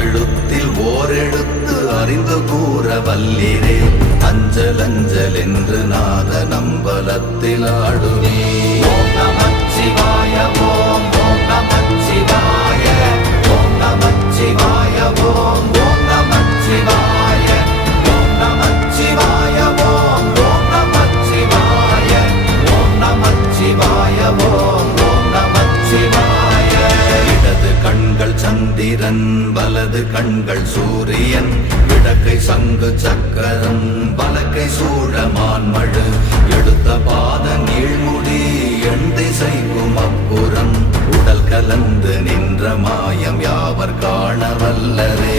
எழுத்தில் ஓரெழுத்து அறிந்து கூற வல்லிரே அஞ்சல் அஞ்சல் என்று நாத நம்பலத்தில் ஆடுமே. ஓம் நமச்சிவாய ஓம் ஓம் நமச்சிவாய ஓம் நமச்சிவாய ஓம் ஓம் நமச்சிவாய ஓம் நமச்சிவாய ஓம் ஓம் நமச்சிவாய ஓம் நமச்சிவாய ஓம் ஓம் நமச்சிவாய. இடது கண்கள் சந்திரன் வலது கண்கள் சூரியன் இடக்கை சங்கு சக்கரம் வலக்கை சூழமான்மழு எடுத்த பாத நீழ்முடி எண் திசைக்கும் அப்புறம் உடல் கலந்து நின்ற மாயம் யாவர் காண வல்லரே.